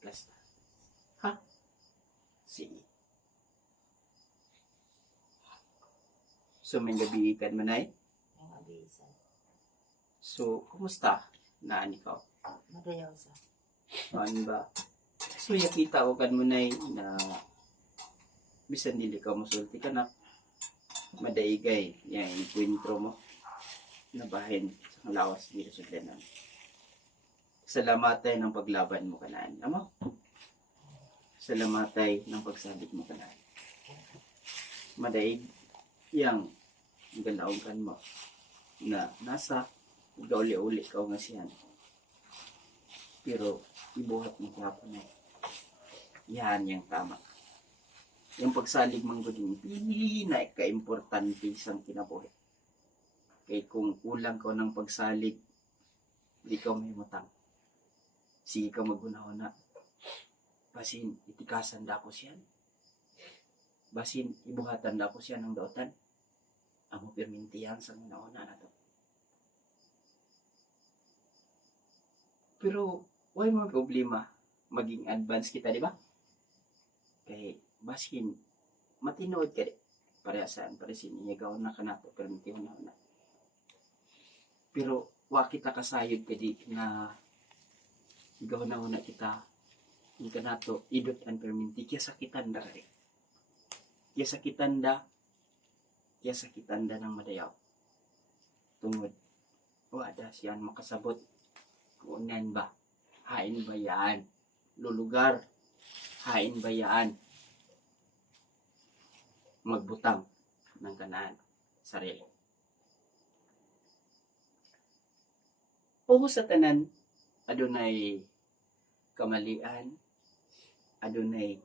Plus na. Ha? Sige. So, may gabi ikan manay. Ang abisa. So, kumusta? Naan ikaw? Madayaw sa. Ano ba? So, yakita ko kan manay na bisan dili ka musulti ka na madaigay yan encuentro mo na bahin sa lawas dito sa Glenan. Salamatay ng paglaban mo kanaan. Amo? Salamatay ng pagsabit mo kanaan. Madaig yang galaongkan mo na nasa gauli-uli ka nga siyan. Pero ibuhat mo kapon na yan yung tama. Yung pagsalig mong guding pinaka-importante isang kinabuhi. Kaya kung kulang ka ng pagsalig, di ka may mutang. Sige ka magunahon na. Basin, itikasan da ko siyan. Basin, ibuhatan da ko siya ng daotan. Amo permintiyan sa nauna na to. Pero, why mo problema maging advance kita, di ba? Kay, basin, matinood ka di. Parehasaan, paresin, iyagaw na ka na to, permintiyan na. Pero, wa kita kasayod ka di na igaw na una kita hindi ka na to, idot and perminti, kaya sakitan da rin. Kaya sakitan da ng madayaw. Tungod, wada siyan makasabot. Unan ba? Hain ba yan? Lulugar? Hain ba yan? Magbutang ng kanaan sarili. O sa tanan, adunay kamalian, adunay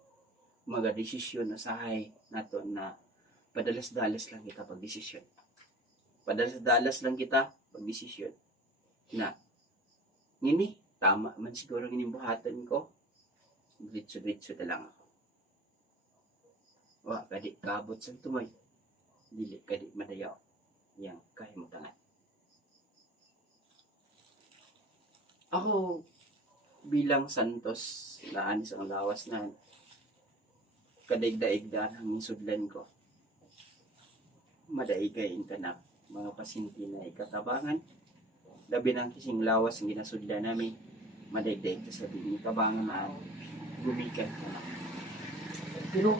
mga desisyon na sahay nato na padalas-dalas lang kita pagdesisyon. Padalas-dalas lang kita pagdesisyon. Na, ngini, tama man siguro ginimbuhatan ko, gritso-gritso na lang ako. Wa, kadi kabot sa tumoy. Dili, kadi madayaw. Yang kahimutangan. Ako, bilang santos na anis ang lawas na kadaigda-igda ng sudlan ko. Madaigayin ka na mga pasinti na ikatabangan. Labi ng kising lawas ang ginasudlan namin. Madaigdaig ka sabihin ni kabangan na gumikat ka na. Pero,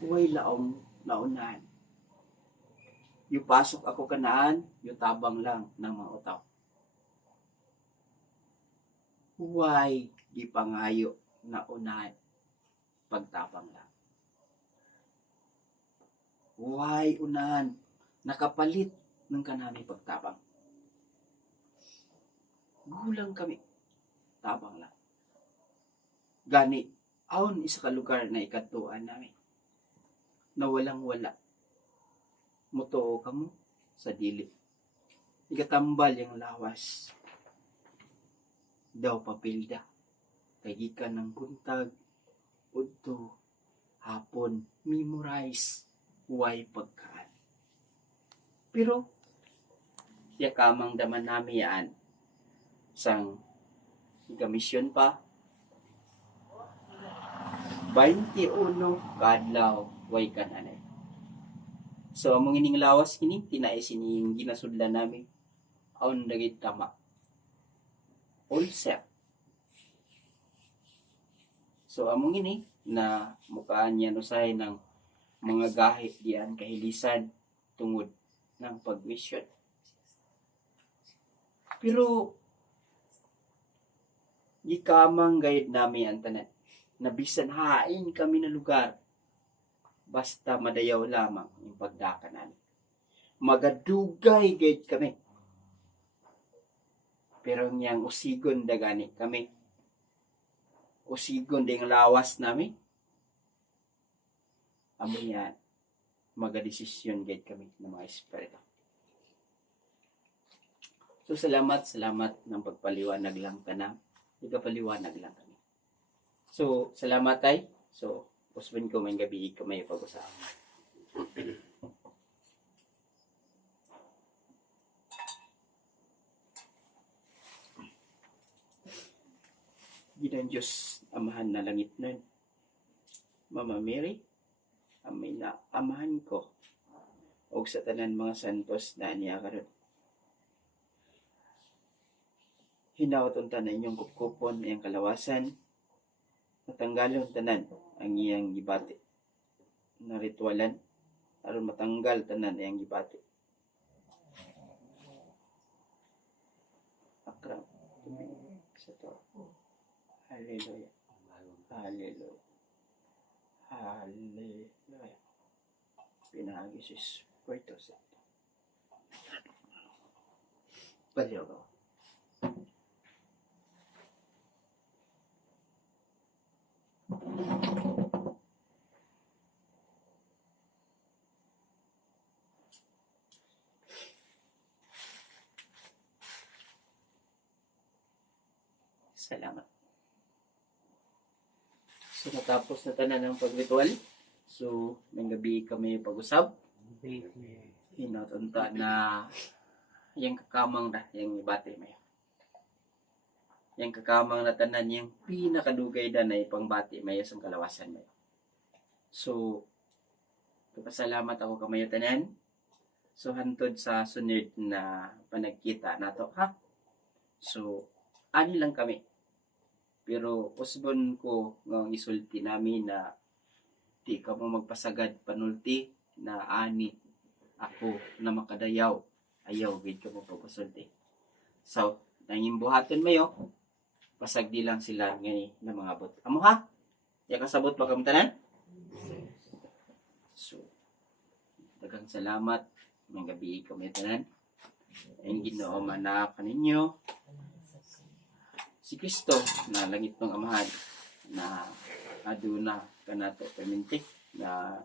huwag laong naunahan. Yung pasok ako kanaan, yung tabang lang ng mga utaw. Huwag di pangayo na unahan pagtapang lang. Huwag unahan nakapalit ng kanami pagtapang. Gulang kami. Tabang lang. Gani, aon isa ka lugar na ikatuan namin. Na walang-wala. Mutuo ka mo sa dili. Ikatambal yung lawas. Daw papilda. Kagikan ng buntag. Udto. Hapon. Memorize. Huwag pagkaan. Pero, siya kamang daman namin yan. Sang ikamisyon pa. 21 kadlaw. Huwag ka nanay. So, among ining lawas kini, tinais ining ginasudlan namin. Aon dagit tama. All set. So, among ini na mukhaan niya usay ng mga gahi diyan kahilisan tungod ng pag-mission. Pero, gikamang gayud namin ang tanan. Nabisan hain kami na lugar. Basta madayaw lamang yung pagdaka namin. Magadugay gayud kami. Pero niyang usigon dagani kami. Usigon ding lawas namin. Amo yan, magadesisyon gayud kami ng mga espiritu. So salamat ng pagpaliwanag lang ka na. Ikapaliwanag lang kami. So salamat tay. So usbon ko may gabi ko may pag-usapan. Ginang Diyos, amahan na langit nun. Mama Mary, amay na amahan ko. O sa tanan mga santos na niya karon. Hinaot unta na inyong kupkupon iyang kalawasan. Matanggalon tanan ang iyang gibati. Na ritualan aron matanggal tanan iyang gibati. Akram tumingin sa to. Hallelujah. Hallelujah. Hallelujah. Pinahagi si Espiritu Santo. Baliw ko. Salamat. So, natapos na tanan ng pagritual. So, ng gabi kami pag-usap. Hinatunta na yung kakamang na, yung ibate may. Yung kakamang na tanan, yung pinakadugay na na ipangbati may isang kalawasan may. So, kapasalamat ako kamayo tanan. So, hantod sa sunod na panagkita nato, ha? So, ani lang kami. Pero usbon ko ng isulti namin na di ka mo magpasagad panulti na ani ako na makadayaw. Ayaw, gid ka mo pagpasulti. So, nangimbuhaton mayo, pasag di lang sila ngani na mga bot. Amo ha? Ya kasabot pa kamtanan? So, daghang salamat. May gabi kami tanan. Ang Ginoo mana kaninyo. Si Kristo na langit ng amahan na aduna kanato permintik na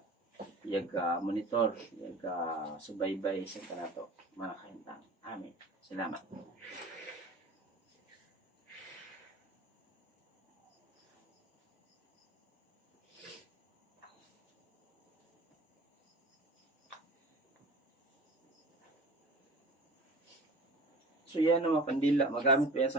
yaga monitor, yaga subaybay sa kanato mga kahintang. Amen. Salamat. So yan ang mga kandila. Magamit pa yan sa